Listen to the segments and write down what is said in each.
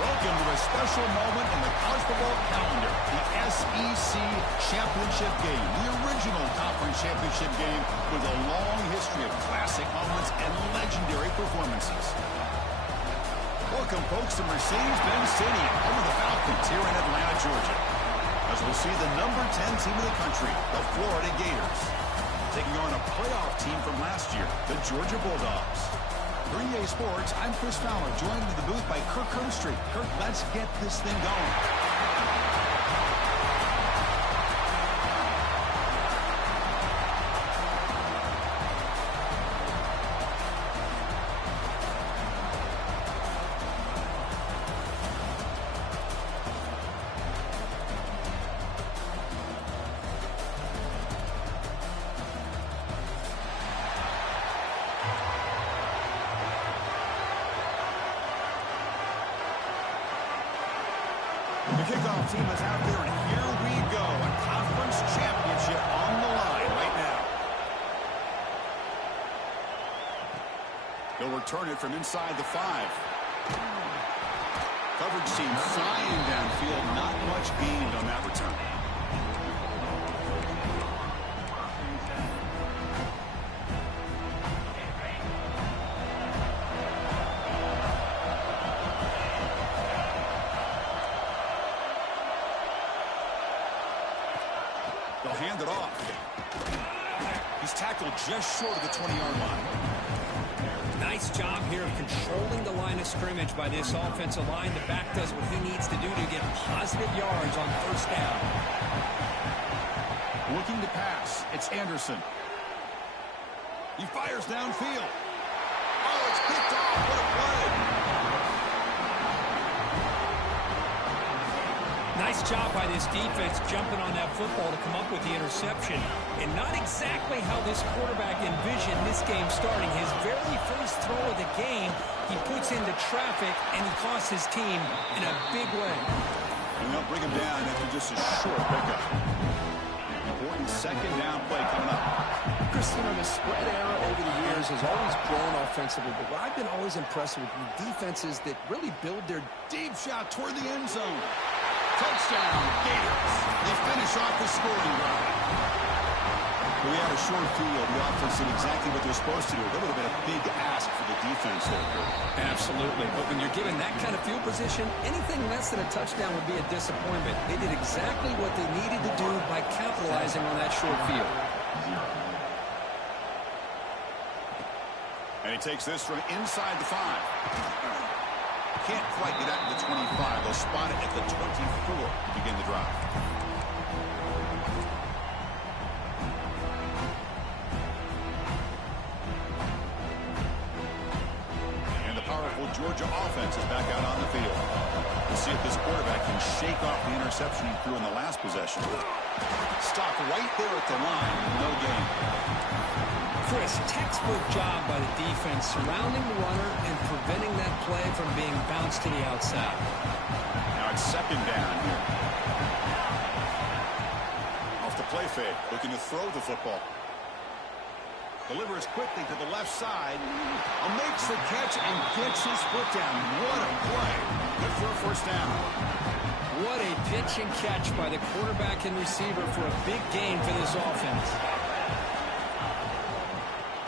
Welcome to a special moment in the college football calendar, the SEC Championship game, the original conference championship game with a long history of classic moments and legendary performances. Welcome, folks, to Mercedes-Benz Stadium, home of the Falcons here in Atlanta, Georgia, as we'll see the number 10 team in the country, the Florida Gators, taking on a playoff team from last year, the Georgia Bulldogs. For EA Sports, I'm Chris Fowler, joined in the booth by Kirk Herbstreit. Kirk, let's get this thing going. The kickoff team is out there, and here we go. A conference championship on the line right now. They'll return it from inside the 5. Coverage team flying downfield. Not much gained on that return. They'll hand it off. He's tackled just short of the 20-yard line. Nice job here of controlling the line of scrimmage by this offensive line. The back does what he needs to do to get positive yards on first down. Looking to pass. It's Anderson. He fires downfield. Oh, it's picked off. What a play. Nice job by this defense jumping on that football to come up with the interception. And not exactly how this quarterback envisioned this game starting. His very first throw of the game, he puts into traffic, and he costs his team in a big way. And they'll bring him down after just a short pickup. Important second down play coming up. Chris, you know, the spread era over the years has always grown offensively, but what I've been always impressed with the defenses that really build their Deep shot toward the end zone. Touchdown, Gators. They finish off the scoring drive. We had a short field. The offense did exactly what they're supposed to do. That would have been a big ask for the defense there. Absolutely. But when you're given that kind of field position, anything less than a touchdown would be a disappointment. They did exactly what they needed to do by capitalizing on that short field. And he takes this from inside the 5. Can't quite get out to the 25. They'll spot it at the 24 to begin the drive. And the powerful Georgia offense is back out on the field. We'll see if this quarterback can shake off the interception he threw in the last possession. Stop right there at the line. No gain. Chris, textbook job by the defense surrounding the runner and preventing that play from being bounced to the outside. Now it's second down here. Off the play fake, looking to throw the football. Delivers quickly to the left side. Makes the catch and gets his foot down. What a play. Good for a first down. What a pitch and catch by the quarterback and receiver for a big gain for this offense.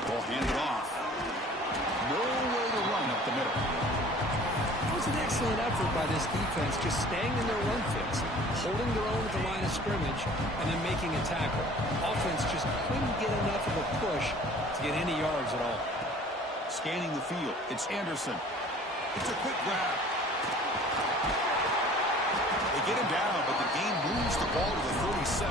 Ball handed off. No way to run up the middle. It was an excellent effort by this defense, just staying in their run fits, holding their own at the line of scrimmage, and then making a tackle. Offense just couldn't get enough of a push to get any yards at all. Scanning the field, it's Anderson. It's a quick grab. They get him down, but the game moves the ball to the 37.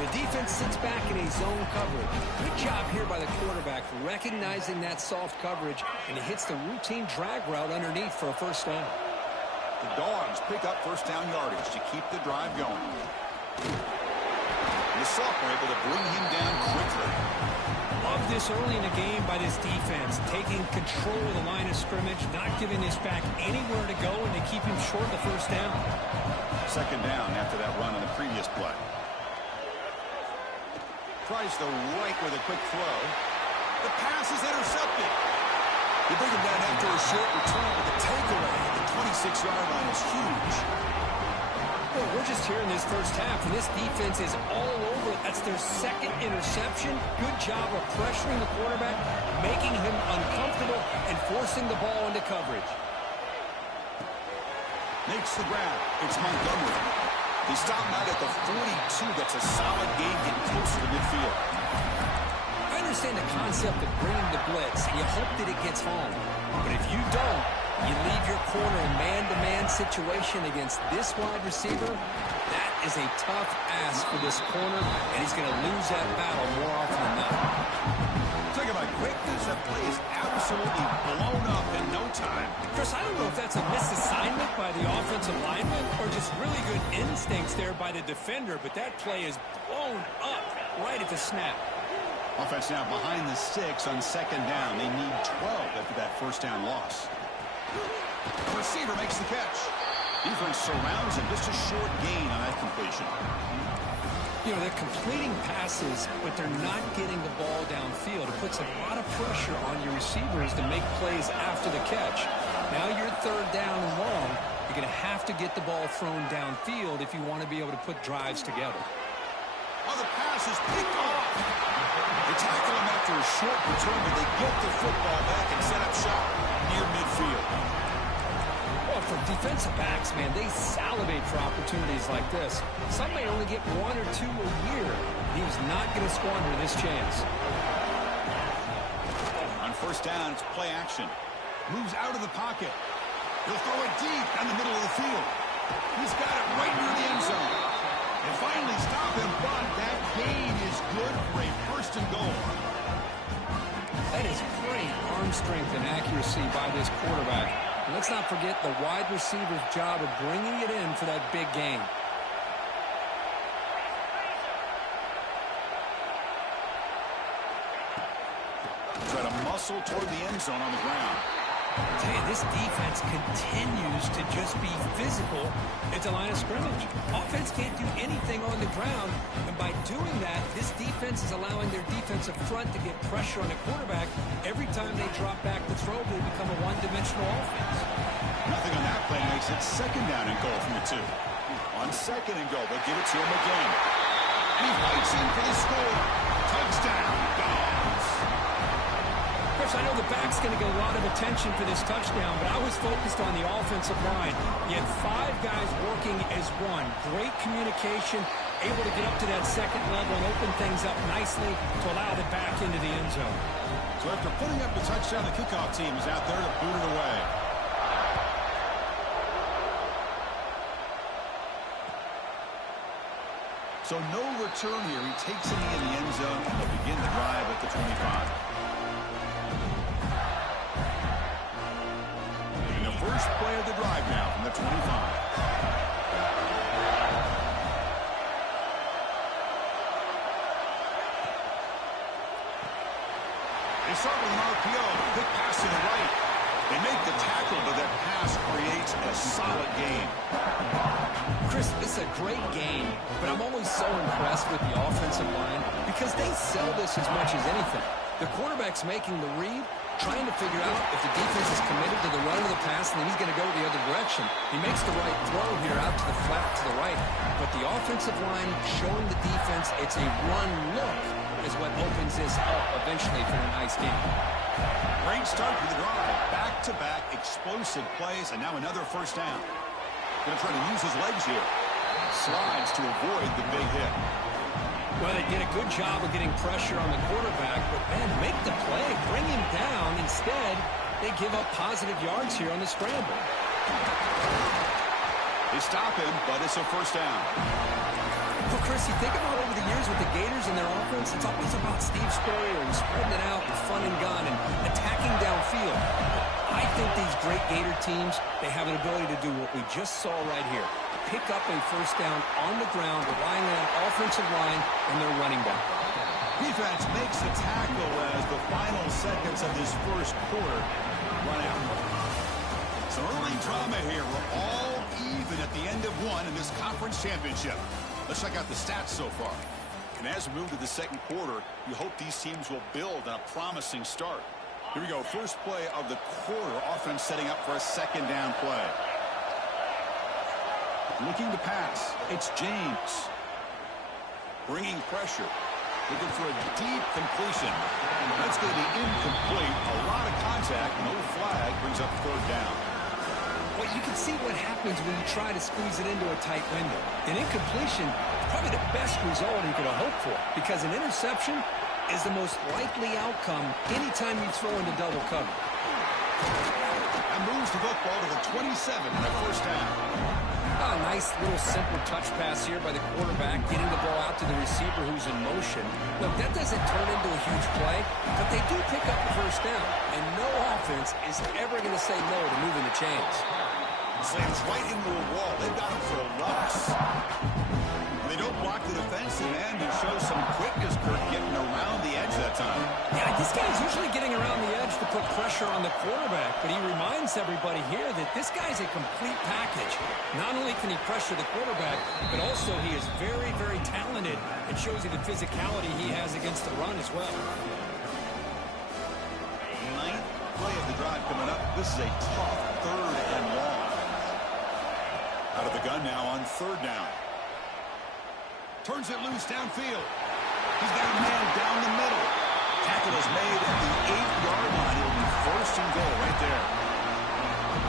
The defense sits back in a zone coverage. Good job here by the quarterback recognizing that soft coverage, and he hits the routine drag route underneath for a first down. The Dogs pick up first down yardage to keep the drive going. And the sophomore able to bring him down quickly. Love this early in the game by this defense, taking control of the line of scrimmage, not giving this back anywhere to go, and to keep him short of the first down. Second down after that run on the previous play. Tries the right with a quick throw. The pass is intercepted. They bring him down after a short return with the takeaway at the 27. 6-yard line is huge. Well, we're just here in this first half, and this defense is all over it. That's their second interception. Good job of pressuring the quarterback, making him uncomfortable, and forcing the ball into coverage. Makes the grab. It's Montgomery. He stopped out at the 42. That's a solid gain getting closer to midfield. I understand the concept of bringing the blitz, and you hope that it gets home. But if you don't, you leave your corner in man-to-man situation against this wide receiver. That is a tough ask for this corner, and he's going to lose that battle more often than not. Talk about quickness. That play is absolutely blown up in no time. Chris, I don't know if that's a misassignment by the offensive lineman or just really good instincts there by the defender, but that play is blown up right at the snap. Offense now behind the 6 on second down. They need 12 after that first down loss. The receiver makes the catch. Defense surrounds him. Just a short gain on that completion. You know, they're completing passes, but they're not getting the ball downfield. It puts a lot of pressure on your receivers to make plays after the catch. Now you're third down and long. You're going to have to get the ball thrown downfield if you want to be able to put drives together. Oh, the pass is picked off. They tackle him after a short return, but they get the football back and set up shop near midfield. Well, for defensive backs, man, they salivate for opportunities like this. Some may only get 1 or 2 a year. He was not going to squander this chance. On first down, it's play action. Moves out of the pocket. He'll throw it deep down the middle of the field. He's got it right near the end zone. They finally stop him, but that gain is good for a first and goal. That is great arm strength and accuracy by this quarterback. And let's not forget the wide receiver's job of bringing it in for that big gain. Try to muscle toward the end zone on the ground. I tell you, this defense continues to just be physical at the line of scrimmage. Offense can't do anything on the ground, and by doing that, this defense is allowing their defensive front to get pressure on the quarterback. Every time they drop back to throw, they become a one-dimensional offense. Nothing on that play makes it second down and goal from the 2. On second and goal, they'll give it to him again. And he fights in for the score. Touchdown, Dogs. Chris, I know the back's going to get a lot of attention for this touchdown, but I was focused on the offensive line. You had 5 guys working as one. Great communication, able to get up to that second level and open things up nicely to allow the back into the end zone. So after putting up the touchdown, the kickoff team is out there to boot it away. So no return here. He takes it in the end zone and they'll begin the drive at the 25. First play of the drive now from the 25. They start with an RPO. Quick pass to the right. They make the tackle, but that pass creates a solid gain. Chris, it's a great game, but I'm always so impressed with the offensive line because they sell this as much as anything. The quarterback's making the read, trying to figure out if the defense is committed to the run of the pass, and then he's going to go the other direction. He makes the right throw here out to the flat to the right, but the offensive line showing the defense it's a run look is what opens this up eventually for a nice game. Great start to the drive. Back-to-back explosive plays, and now another first down. Going to try to use his legs here. Slides to avoid the big hit. Well, they did a good job of getting pressure on the quarterback, but, man, make the play, bring him down. Instead, they give up positive yards here on the scramble. They stop him, but it's a first down. Well, Chris, you think about over the years with the Gators and their offense, it's always about Steve Spurrier and spreading it out and fun and gun and attacking downfield. I think these great Gator teams, they have an ability to do what we just saw right here. Pick up a first down on the ground, relying on offensive line and their running back. Defense makes the tackle as the final seconds of this first quarter run out. Some early drama here. We're all even at the end of one in this conference championship. Let's check out the stats so far. And as we move to the second quarter, you hope these teams will build on a promising start. Here we go. First play of the quarter. Offense setting up for a second down play. Looking to pass. It's James. Bringing pressure. Looking for a deep completion. That's going to be incomplete. A lot of contact. No flag. Brings up third down. Well, you can see what happens when you try to squeeze it into a tight window. An incompletion is probably the best result you could have hoped for, because an interception is the most likely outcome anytime you throw into double cover. And moves the football to the 27 and a first down. A nice little simple touch pass here by the quarterback, getting the ball out to the receiver who's in motion. Look, that doesn't turn into a huge play, but they do pick up the first down, and no offense is ever going to say no to moving the chains. Slams right into a wall. They've got him for a loss. They don't block the defensive end. He shows some quickness, Kirk, getting around the edge that time. Yeah, this guy's usually getting around the edge to put pressure on the quarterback, but he reminds everybody here that this guy's a complete package. Not only can he pressure the quarterback, but also he is very, very talented and shows you the physicality he has against the run as well. Ninth play of the drive coming up. This is a tough third and long. Out of the gun now on third down. Turns it loose downfield. He's got a man down the middle. Tackle is made at the 8-yard line. It'll be first and goal right there.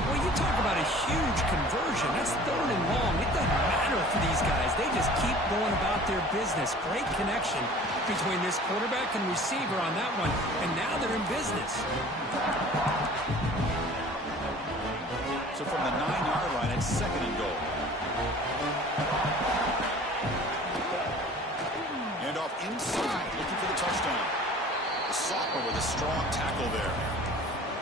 Well, you talk about a huge conversion. That's third and long. It doesn't matter for these guys. They just keep going about their business. Great connection between this quarterback and receiver on that one. And now they're in business. So from the 9-yard line, it's second and goal. Handoff inside, looking for the touchdown. The sophomore with a strong tackle there.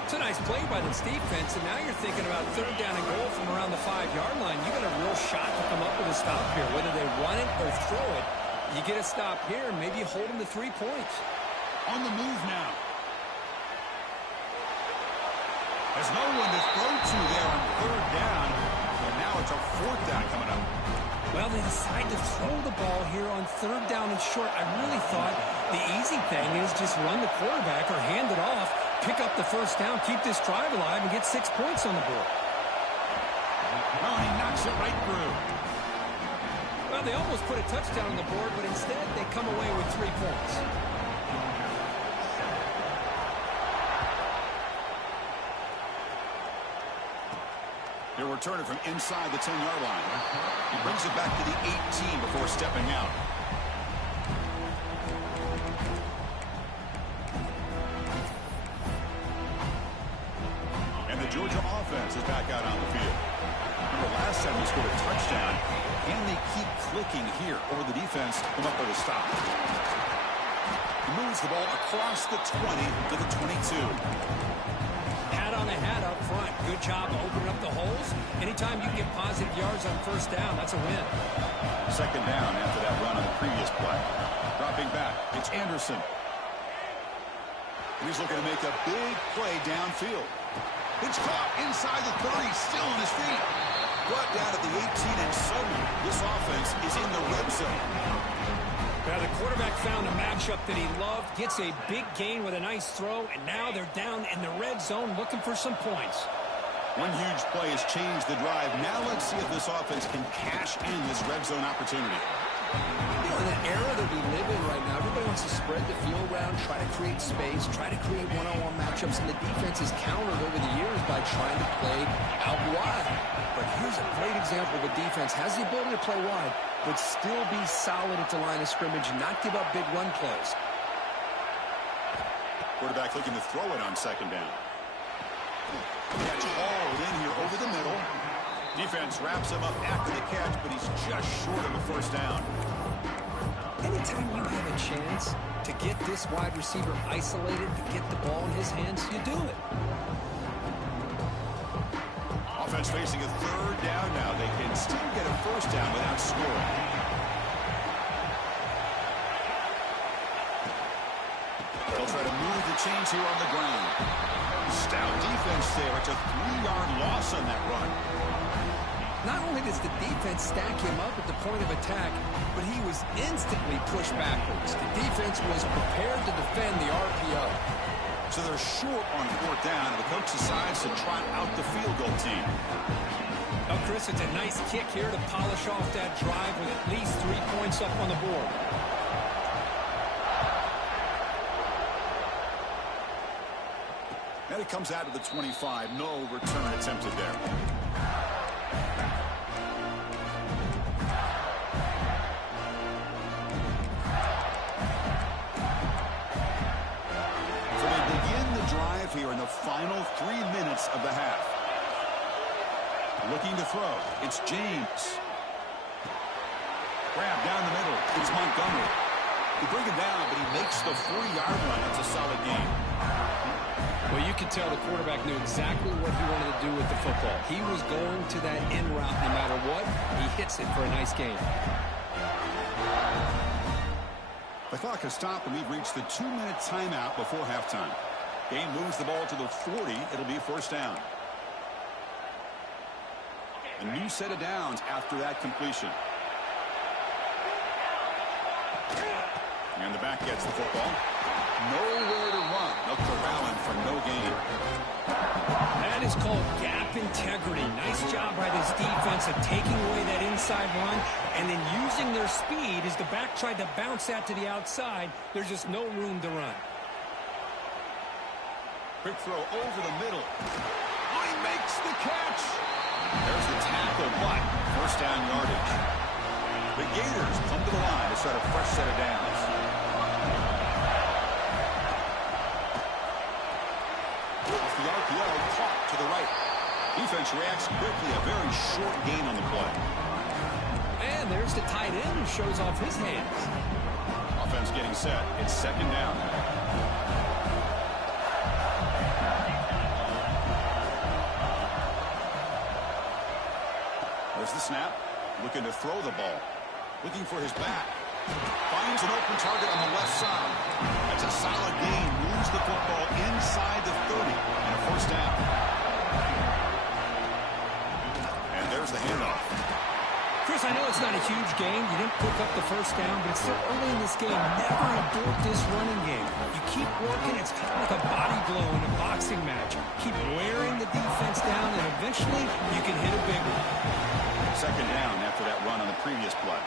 It's a nice play by this defense, and now you're thinking about third down and goal from around the 5-yard line. You got a real shot to come up with a stop here. Whether they run it or throw it, you get a stop here, and maybe hold them to 3 points. On the move now. There's no one to throw to there on third down, and now it's a fourth down coming up. Well, they decide to throw the ball here on third down and short. I really thought the easy thing is just run the quarterback or hand it off, pick up the first down, keep this drive alive, and get 6 points on the board. Oh, he knocks it right through. Well, they almost put a touchdown on the board, but instead they come away with 3 points. He'll return it from inside the 10-yard line. He brings it back to the 18 before stepping out. And the Georgia offense is back out on the field. Remember, last time he scored a touchdown, and they keep clicking here over the defense to come up with a stop. He moves the ball across the 20 to the 22. On a hat up front. Good job opening up the holes. Anytime you get positive yards on first down, that's a win. Second down after that run on the previous play. Dropping back, it's Anderson. He's looking to make a big play downfield. It's caught inside the 30, still on his feet. Brought down at the 18, and suddenly this offense is in the red zone. Now the quarterback found a matchup that he loved, gets a big gain with a nice throw, and now they're down in the red zone looking for some points. One huge play has changed the drive. Now let's see if this offense can cash in this red zone opportunity. You know, in the era that we live in right now, everybody wants to spread the field around, try to create space, try to create one-on-one matchups, and the defense is countered over the years by trying to play out wide. But here's a great example of a defense has the ability to play wide, but still be solid at the line of scrimmage and not give up big run plays. Quarterback looking to throw it on second down. Catch hauled in here over the middle. Defense wraps him up after the catch, but he's just short of the first down. Anytime you have a chance to get this wide receiver isolated, to get the ball in his hands, you do it. Offense facing a third down now. They can still get a first down without scoring. They'll try to move the chains here on the ground. Stout defense there. It's a 3-yard loss on that run. Not only does the defense stack him up at the point of attack, but he was instantly pushed backwards. The defense was prepared to defend the RPO. So they're short on fourth down, and the coach decides to trot out the field goal team. Oh, Chris, it's a nice kick here to polish off that drive with at least 3 points up on the board. And it comes out to the 25. No return attempted there. So they begin the drive here in the final 3 minutes of the half. Looking to throw. It's James. Grab down the middle. It's Montgomery. They bring him down, but he makes the 40-yard line. That's a solid game. Well, you can tell the quarterback knew exactly what he wanted to do with the football. He was going to that in route no matter what. He hits it for a nice gain. The clock has stopped, and we've reached the 2-minute timeout before halftime. Game moves the ball to the 40. It'll be first down. A new set of downs after that completion. And the back gets the football. Nowhere to run. They'll corral him for no gain. That is called gap integrity. Nice job by this defense of taking away that inside run and then using their speed as the back tried to bounce that to the outside. There's just no room to run. Quick throw over the middle. Oh, he makes the catch. There's the tackle, but first down yardage. The Gators come to the line to start a fresh set of downs. Off the RPO, caught to the right. Defense reacts quickly. A very short gain on the play. And there's the tight end who shows off his hands. Offense getting set. It's second down. There's the snap. Looking to throw the ball. Looking for his back. Finds an open target on the left side. That's a solid gain. Moves the football inside the 30. And a first down. And there's the handoff. Chris, I know it's not a huge gain. You didn't pick up the first down, but it's still early in this game. Never abort this running game. You keep working. It's kind of like a body blow in a boxing match. Keep wearing the defense down, and eventually you can hit a big one. Second down after that run on the previous play.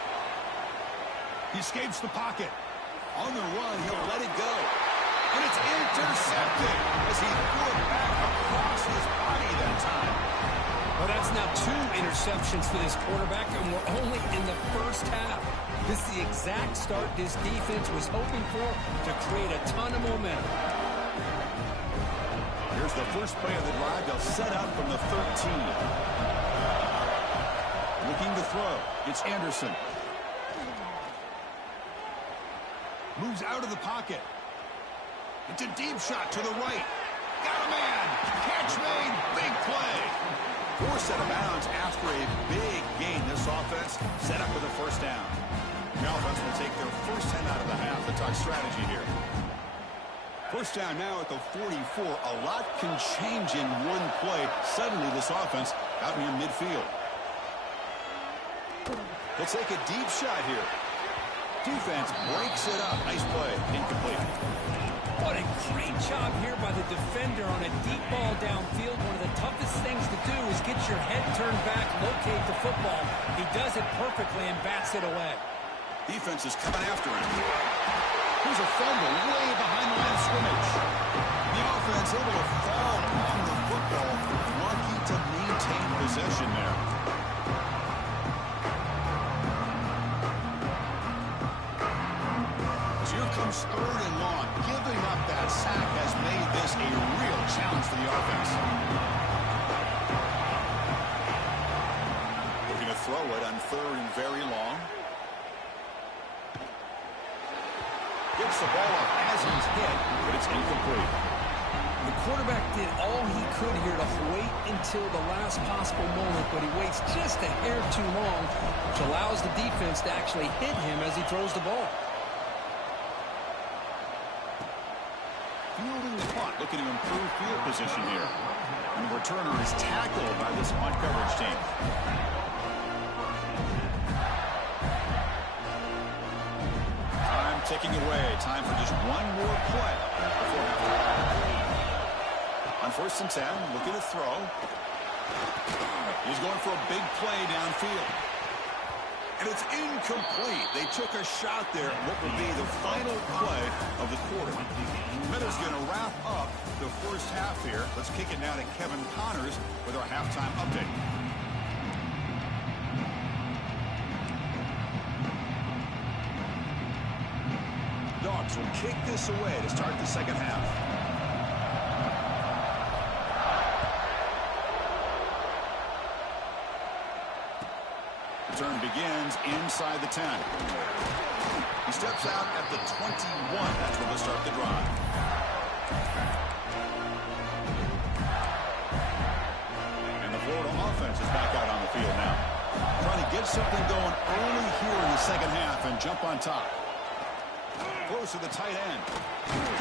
He escapes the pocket. On the run, he'll let it go. And it's intercepted as he threw it back across his body that time. Well, that's now 2 interceptions for this quarterback, and we're only in the first half. This is the exact start this defense was hoping for to create a ton of momentum. Here's the first play of the drive. They'll set up from the 13. Looking to throw. It's Anderson. Moves out of the pocket. It's a deep shot to the right. Got a man. Catch made. Big play. 4 set of bounds after a big gain. This offense set up with a first down. The offense will take their first 10 out of the half to talk strategy here. First down now at the 44. A lot can change in one play. Suddenly this offense out near midfield. They'll take a deep shot here. Defense breaks it up. Nice play. Incomplete. What a great job here by the defender on a deep ball downfield. One of the toughest things to do is get your head turned back, locate the football. He does it perfectly and bats it away. Defense is coming after him. Here's a fumble way behind the line of scrimmage. The offense able to fall on the football. Lucky to maintain possession there. Here comes 3rd and long. Giving up that sack has made this a real challenge for the offense. Looking to throw it on 3rd and very long. Gets the ball up as he's hit, but it's incomplete. The quarterback did all he could here to wait until the last possible moment, but he waits just a hair too long, which allows the defense to actually hit him as he throws the ball. Fielding the punt, looking to improve field position here. And the returner is tackled by this punt coverage team. Time ticking away. Time for just one more play before halftime. On 1st and 10, looking to throw. He's going for a big play downfield. And it's incomplete. They took a shot there at what will be the final play of the quarter. Minutes going to wrap up the first half here. Let's kick it now to Kevin Connors with our halftime update. Dogs will kick this away to start the second half. Return begins inside the 10. He steps out at the 21. That's where they'll start the drive. And the Florida offense is back out on the field now. Trying to get something going early here in the second half and jump on top. Close to the tight end.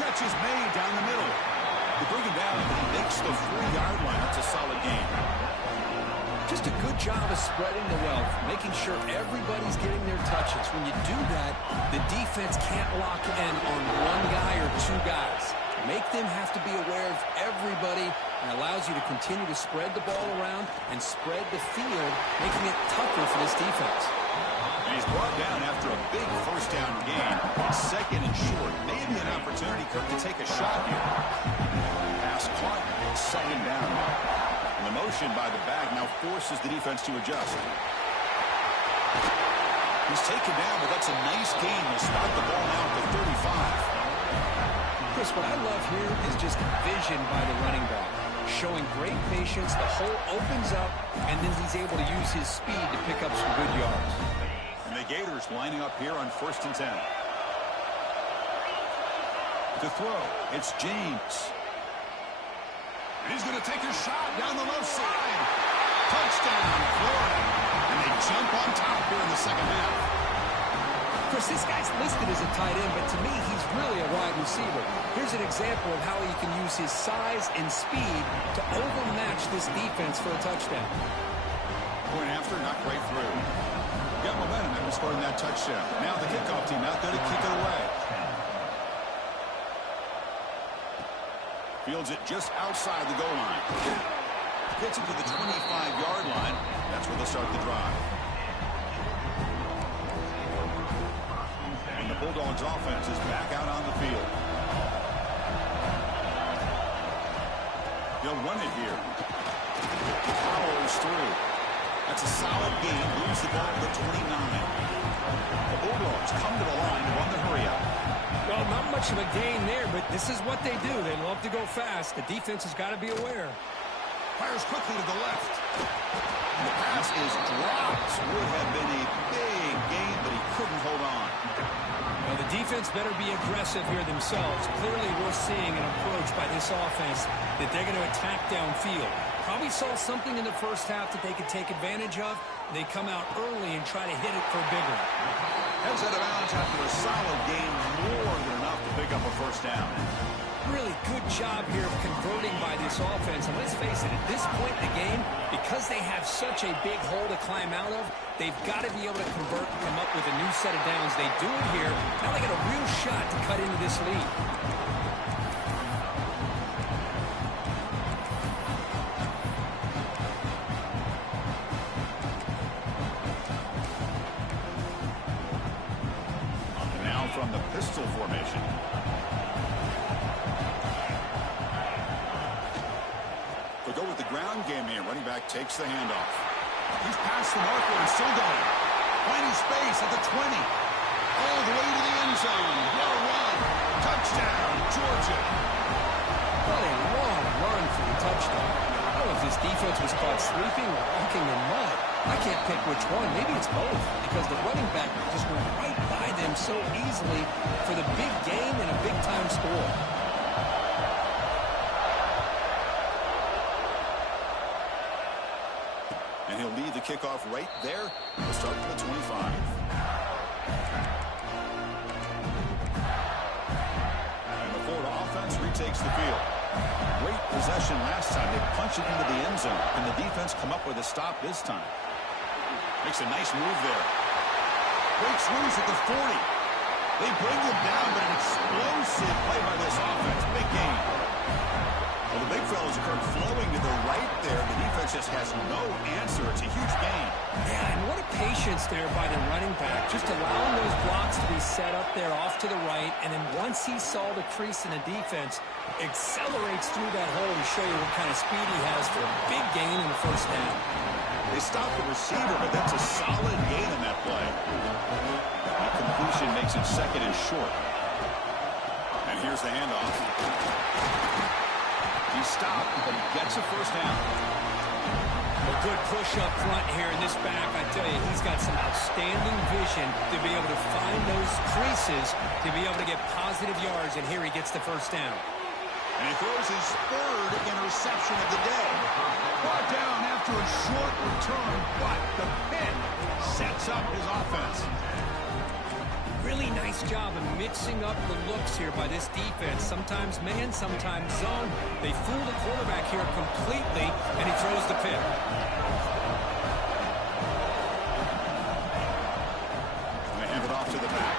Catch is made down the middle. They bring him down and he makes the 3-yard line. That's a solid gain. Just a good job of spreading the wealth, making sure everybody's getting their touches. When you do that, the defense can't lock in on one guy or two guys. Make them have to be aware of everybody, and allows you to continue to spread the ball around and spread the field, making it tougher for this defense. And he's brought down after a big first down gain. Second and short. Maybe an opportunity, Kirk, to take a shot here. Pass caught. Second down. And the motion by the back now forces the defense to adjust. He's taken down, but that's a nice gain. He'll spot the ball now at the 35. Chris, what I love here is just vision by the running back. Showing great patience. The hole opens up, and then he's able to use his speed to pick up some good yards. And the Gators lining up here on 1st and 10. To throw, it's James. And he's going to take a shot down the left side. Touchdown, Florida. And they jump on top here in the second half. Chris, this guy's listed as a tight end, but to me, he's really a wide receiver. Here's an example of how he can use his size and speed to overmatch this defense for a touchdown. Point after, not quite through. Got momentum after scoring that touchdown. Now the kickoff team out there to kick it away. Fields it just outside the goal line. Gets it to the 25-yard line. That's where they'll start the drive. And the Bulldogs offense is back out on the field. They'll run it here. Powers through. That's a solid game. Moves the ball to the 29. The Bulldogs come to the line to run the hurry up. Well, not much of a gain there, but this is what they do. They love to go fast. The defense has got to be aware. Fires quickly to the left. And the pass is dropped. Would have been a big gain, but he couldn't hold on. Well, the defense better be aggressive here themselves. Clearly, we're seeing an approach by this offense that they're going to attack downfield. Probably saw something in the first half that they could take advantage of. They come out early and try to hit it for a big one. Heads out of bounds after a solid game, more than enough to pick up a first down. Really good job here of converting by this offense. And let's face it, at this point in the game, because they have such a big hole to climb out of, they've got to be able to convert and come up with a new set of downs. They do it here. Now they got a real shot to cut into this lead. From the pistol formation. They'll go with the ground game here. Running back takes the handoff. He's past the marker and still going. Finding space at the 20. All the way to the end zone. What a run. Touchdown, Georgia. What a long run for the touchdown. I don't know if this defense was caught sleeping or walking in mud. I can't pick which one. Maybe it's both, because the running back just went right by them so easily for the big game and a big-time score. And he'll lead the kickoff right there. We'll start from the 25. And the Florida offense retakes the field. Great possession last time. They punch it into the end zone. Can the defense come up with a stop this time? Makes a nice move there. Breaks loose at the 40. They bring them down, but an explosive play by this offense. Big game. Well, the big fellas are flowing to the right there. The defense just has no answer. It's a huge gain. Yeah, and what a patience there by the running back. Just allowing those blocks to be set up there off to the right. And then once he saw the crease in the defense, accelerates through that hole to show you what kind of speed he has for a big gain in the first down. They stopped the receiver, but that's a solid gain on that play. The completion makes it second and short. And here's the handoff. He stopped, but he gets a first down. A good push up front here in this back. I tell you, he's got some outstanding vision to be able to find those creases, to be able to get positive yards, and here he gets the first down. And he throws his third interception of the day. Brought down after a short return, but the pick sets up his offense. Really nice job of mixing up the looks here by this defense. Sometimes man, sometimes zone. They fool the quarterback here completely, and he throws the pick. They hand it off to the back.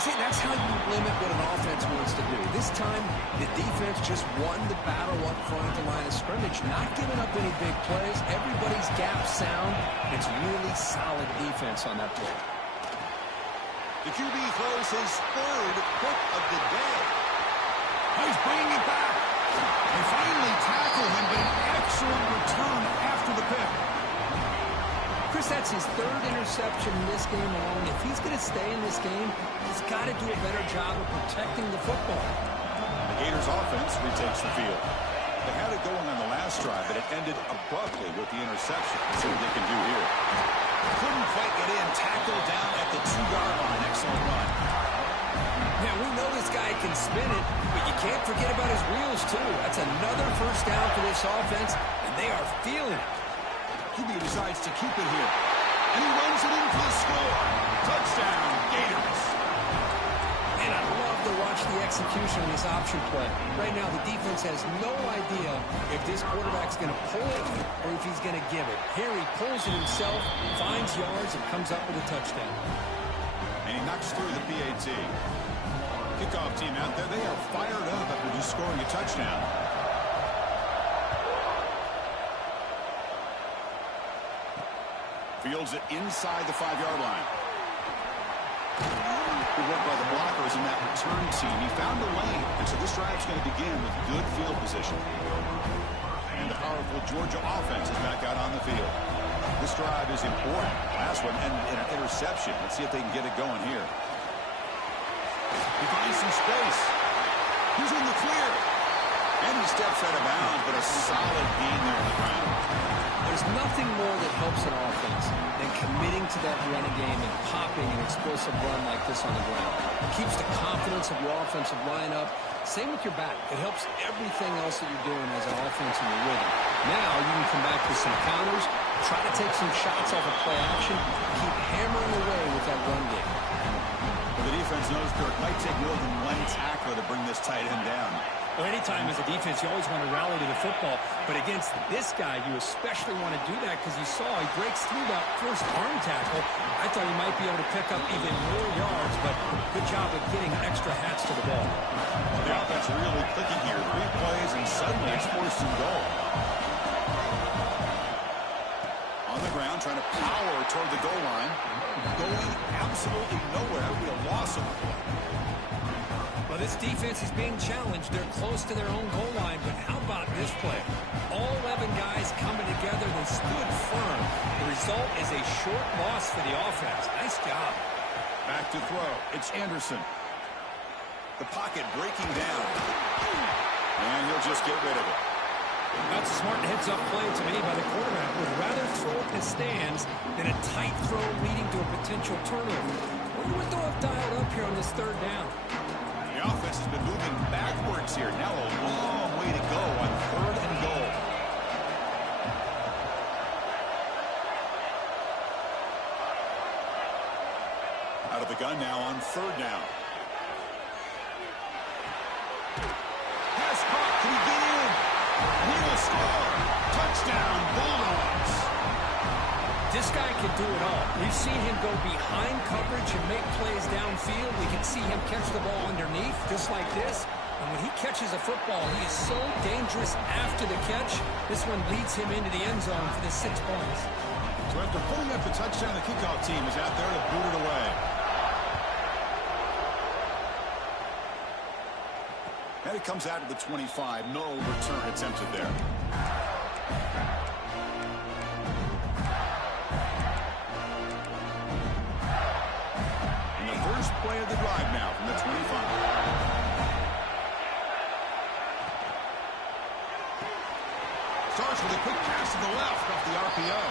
See, that's how you limit what an offense wants to do. This time, the defense just won the battle up front at the line of scrimmage, not giving up any big plays. Everybody's gap sound. It's really solid defense on that play. The QB throws his third pick of the day. Oh, he's bringing it back. They finally tackle him, but an excellent return after the pick. Chris, that's his third interception in this game alone. If he's going to stay in this game, he's got to do a better job of protecting the football. The Gators offense retakes the field. They had it going on the last drive, but it ended abruptly with the interception. Let's see what they can do here. Couldn't quite get in. Tackled down at the 2-yard line. Excellent run. Yeah, we know this guy can spin it, but you can't forget about his wheels, too. That's another first down for this offense, and they are feeling it. QB decides to keep it here. And he runs it in for the score. Touchdown, Gators. And I love to watch the execution of this option play. Right now, the defense has no idea if this quarterback's going to pull it or if he's going to give it. Here he pulls it himself, finds yards, and comes up with a touchdown. And he knocks through the PAT. Kickoff team out there, they are fired up after just scoring a touchdown. Fields it inside the 5-yard line. Good work by the blockers in that return team. He found a lane, and so this drive's going to begin with good field position. And the powerful Georgia offense is back out on the field. This drive is important. Last one ended in an interception. Let's see if they can get it going here. He finds some space. He's in the clear. And he steps out of bounds, but a solid gain there on the ground. There's nothing more that helps an offense than committing to that running game and popping an explosive run like this on the ground. It keeps the confidence of your offensive lineup. Same with your back. It helps everything else that you're doing as an offense in your rhythm. Now you can come back with some counters, try to take some shots off of play action, keep hammering away with that run game. Well, the defense knows Dirk might take more than one tackler to bring this tight end down. Well, anytime as a defense, you always want to rally to the football. But against this guy, you especially want to do that because you saw he breaks through that first arm tackle. I thought he might be able to pick up even more yards, but good job of getting extra hats to the ball. Well, the offense really clicking here. 3 plays, and suddenly it's 4th and goal. On the ground, trying to power toward the goal line. Going absolutely nowhere. It'll be a loss of the play. Well, this defense is being challenged. They're close to their own goal line, but how about this play? All 11 guys coming together. They stood firm. The result is a short loss for the offense. Nice job. Back to throw. It's Anderson. The pocket breaking down. And he'll just get rid of it. That's a smart heads-up play to me by the quarterback. Would rather throw it in the stands than a tight throw leading to a potential turnover. Wonder what they'll have dialed up here on this 3rd down. The offense has been moving backwards here. Now a long way to go on 3rd and goal. Out of the gun now on 3rd down. Pass caught. Can he get in? He will score. Touchdown, Bulldogs. This guy can do it all. We've seen him go behind coverage and make plays downfield. We can see him catch the ball underneath, just like this. And when he catches a football, he is so dangerous after the catch. This one leads him into the end zone for the 6 points. So after putting up the touchdown, the kickoff team is out there to boot it away. And it comes out to the 25. No return attempted there. And the first play of the drive now from the 25. Starts with a quick pass to the left off the RPO.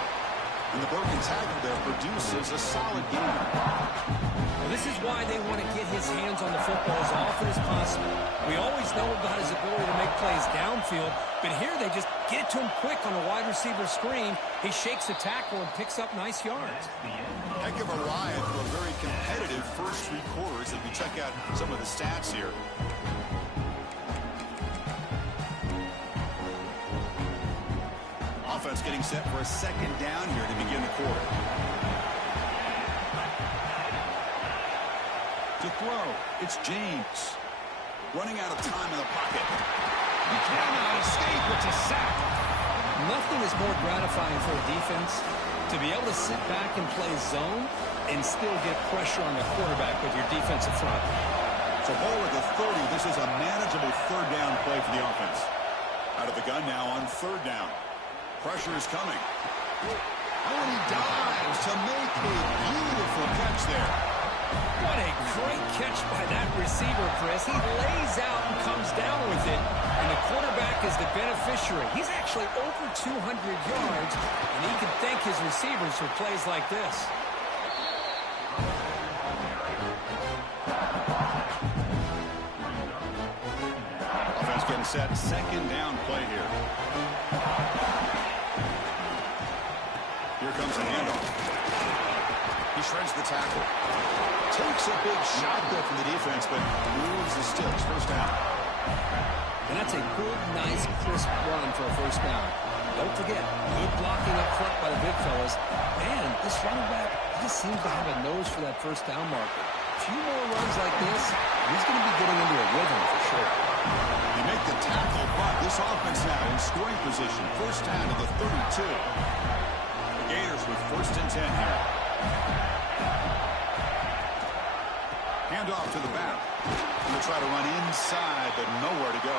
And the broken tackle there produces a solid game. Well, this is why they want to get his hands on the football as often as possible. We always know about his ability to make plays downfield, but here they just get it to him quick on a wide receiver screen. He shakes the tackle and picks up nice yards. Heck of a ride for a very competitive first 3 quarters as we check out some of the stats here. Offense getting set for a second down here to begin the quarter. To throw, it's James. Running out of time in the pocket. He cannot escape. It's a sack. Nothing is more gratifying for a defense to be able to sit back and play zone and still get pressure on the quarterback with your defensive front. So ball at the 30. This is a manageable third down play for the offense. Out of the gun now on third down. Pressure is coming. Oh, and he dives to make a beautiful catch there. What a great catch by that receiver, Chris. He lays out and comes down with it, and the quarterback is the beneficiary. He's actually over 200 yards, and he can thank his receivers for plays like this. Offense getting set. Second down play here. Here comes the handoff. He shreds the tackle. Takes a big shot there from the defense, but moves the sticks. First down. And that's a good, nice, crisp run for a first down. Don't forget, good blocking up front by the big fellas. And this running back just seems to have a nose for that first down marker. A few more runs like this, he's going to be getting into a rhythm for sure. They make the tackle, but this offense now in scoring position. First down to the 32. The Gators with first and 10 here. Handoff to the back. Going to try to run inside, but nowhere to go.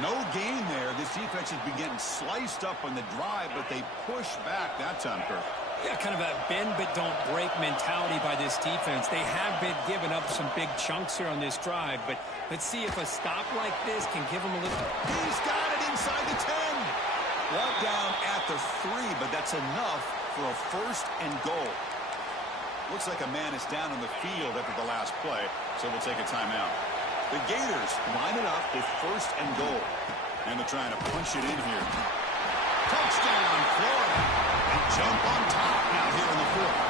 No gain there. This defense has been getting sliced up on the drive, but they push back that time, Kirk. Yeah, kind of a bend but don't break mentality by this defense. They have been giving up some big chunks here on this drive, but let's see if a stop like this can give them a little. He's got it inside the 10. Brought down at the 3, but that's enough for a first and goal. Looks like a man is down on the field after the last play, so we'll take a timeout. The Gators line it up with first and goal. And they're trying to punch it in here. Touchdown, Florida. And jump on top now here in the fourth.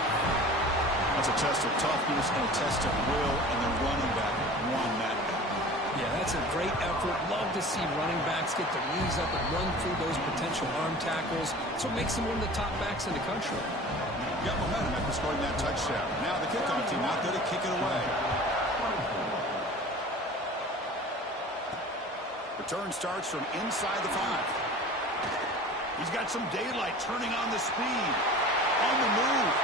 That's a test of toughness and a test of will, and the running back won that. Yeah, that's a great effort. Love to see running backs get their knees up and run through those potential arm tackles. So it makes them one of the top backs in the country. Got momentum after scoring that touchdown. Now the kickoff team out there to kick it away. Return starts from inside the 5. He's got some daylight, turning on the speed. On the move.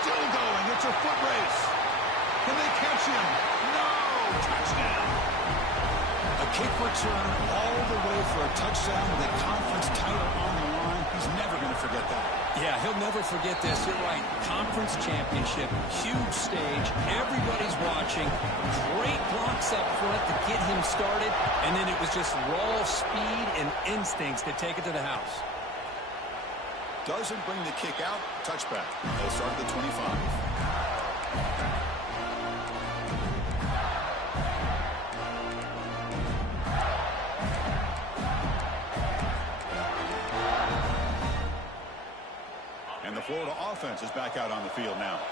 Still going. It's a foot race. Can they catch him? No! Touchdown. A kick return all the way for a touchdown with a conference title on the line. He's never going to forget that. Yeah, he'll never forget this. You're right. Conference championship, huge stage. Everybody's watching. Great blocks up front to get him started. And then it was just raw speed and instincts to take it to the house. Doesn't bring the kick out. Touchback. They'll start at the 25. And the Florida offense is back out on the field now.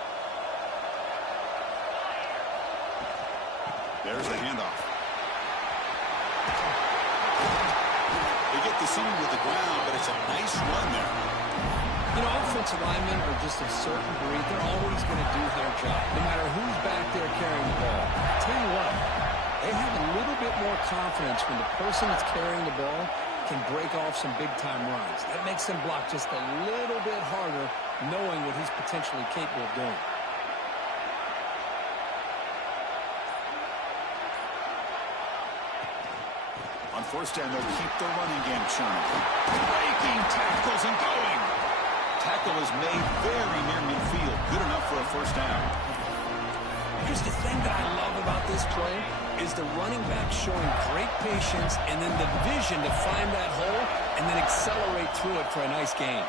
There's the handoff. They get the seam with the ground, but it's a nice run there. You know, offensive linemen are just a certain breed. They're always going to do their job, no matter who's back there carrying the ball. I'll tell you what, They have a little bit more confidence when the person that's carrying the ball can break off some big-time runs. That makes them block just a little bit harder, knowing what he's potentially capable of doing. On first down, they'll keep the running game churning. Breaking tackles and going. Tackle is made very near midfield. Good enough for a first down. Here's the thing that I love about this play is the running back showing great patience and then the vision to find that hole and then accelerate through it for a nice gain.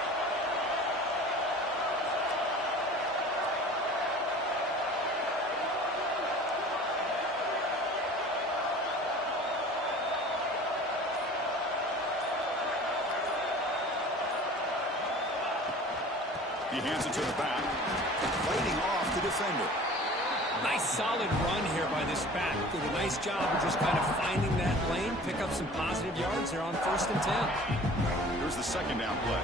He hands it to the back. Fighting off the defender. Nice solid run here by this back. Did a nice job of just kind of finding that lane, pick up some positive yards there on 1st and 10. Here's the second down play.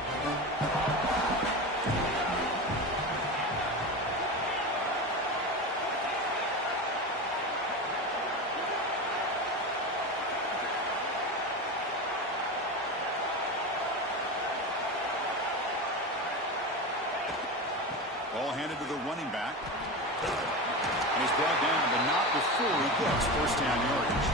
Ball handed to the running back. And he's brought down, but not before he gets first down yardage.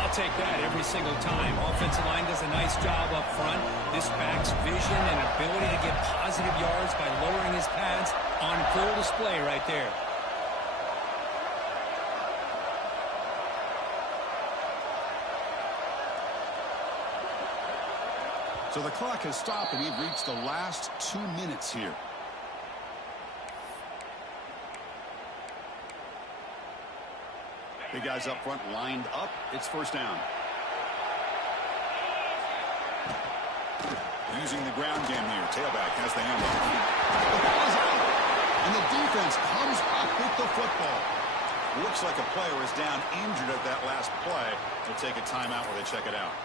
I'll take that every single time. Offensive line does a nice job up front. This back's vision and ability to get positive yards by lowering his pads on full display right there. So the clock has stopped, and we've reached the last 2 minutes here. Big guys up front lined up. It's first down. Using the ground game here. Tailback has the handoff. The ball is out. And the defense comes up with the football. Looks like a player is down injured at that last play. They'll take a timeout while they check it out.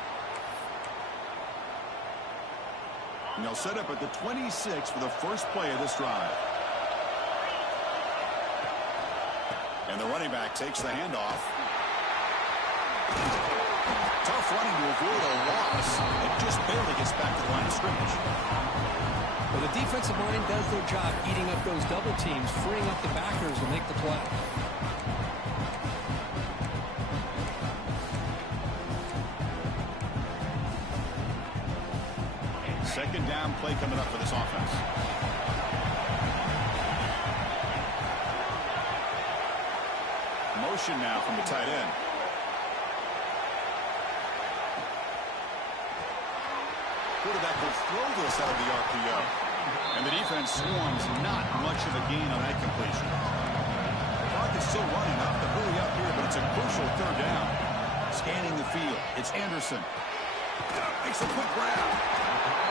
And they'll set up at the 26 for the first play of this drive. And the running back takes the handoff. Tough running to avoid a loss. It just barely gets back to the line of scrimmage. Well, the defensive line does their job eating up those double teams, freeing up the backers to make the play. Second down play coming up for this offense. Motion now from the tight end. Quarterback will throw this out of the RPO. And the defense swarms, not much of a gain on that completion. The clock is still running, up to hurry up here, but it's a crucial third down. Scanning the field, it's Anderson. Makes a quick grab.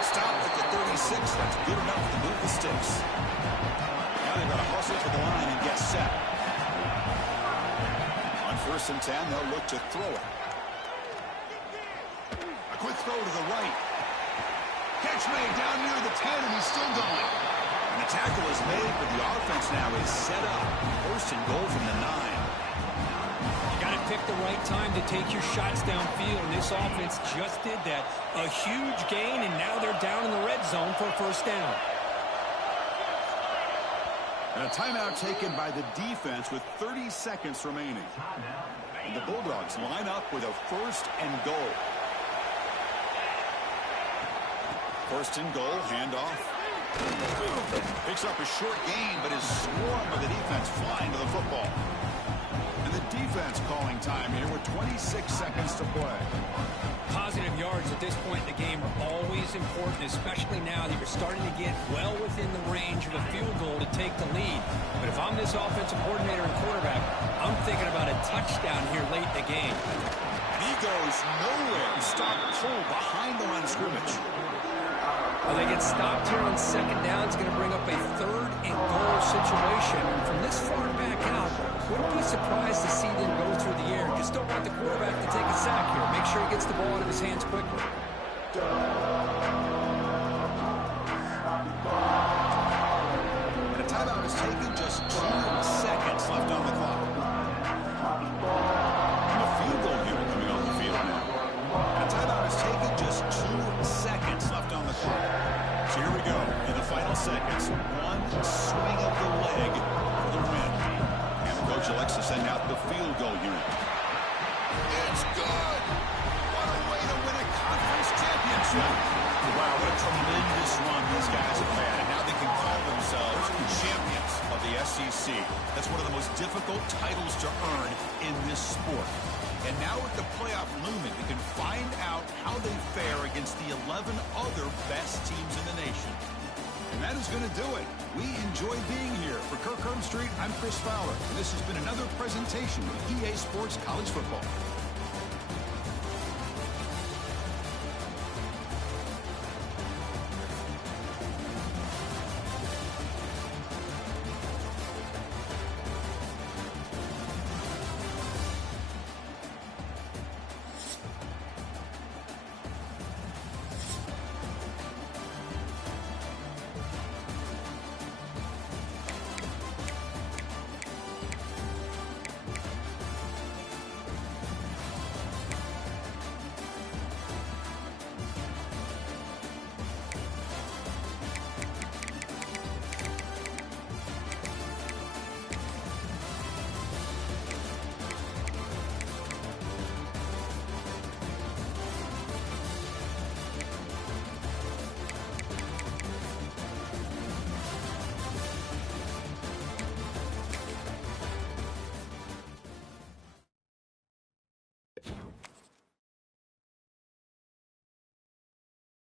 Stop at the 36. That's good enough to move the sticks. Now they've got to hustle to the line and get set. On 1st and 10, they'll look to throw it. A quick throw to the right. Catch made down near the 10, and he's still going. And the tackle is made, but the offense now is set up. 1st and goal from the 9. Pick the right time to take your shots downfield, and this offense just did that. A huge gain, and now they're down in the red zone for first down. And a timeout taken by the defense with 30 seconds remaining. And the Bulldogs line up with a 1st and goal. 1st and goal, handoff. Picks up a short gain, but is swarmed by the defense flying to the football. Defense calling time here with 26 seconds to play. Positive yards at this point in the game are always important, especially now that you're starting to get well within the range of a field goal to take the lead. But if I'm this offensive coordinator and quarterback, I'm thinking about a touchdown here late in the game. He goes nowhere. Stop pulled behind the line of scrimmage. Well, they get stopped here on 2nd down. It's going to bring up a 3rd and goal situation. And from this far back out, wouldn't be surprised to see them go through the air. Just don't want the quarterback to take a sack here. Make sure he gets the ball out of his hands quickly. And a timeout is taken, just 2 seconds left on the clock. final seconds. One swing of the leg for the win. And the coach elects to send out the field goal unit. It's good. What a way to win a conference championship. Wow, what a tremendous run these guys have had. And now they can call themselves champions of the SEC. That's one of the most difficult titles to earn in this sport. And now with the playoff looming, we can find out how they fare against the 11 other best teams in the nation. And that is going to do it. We enjoy being here. For Kirk Street, I'm Chris Fowler. And this has been another presentation of EA Sports College Football.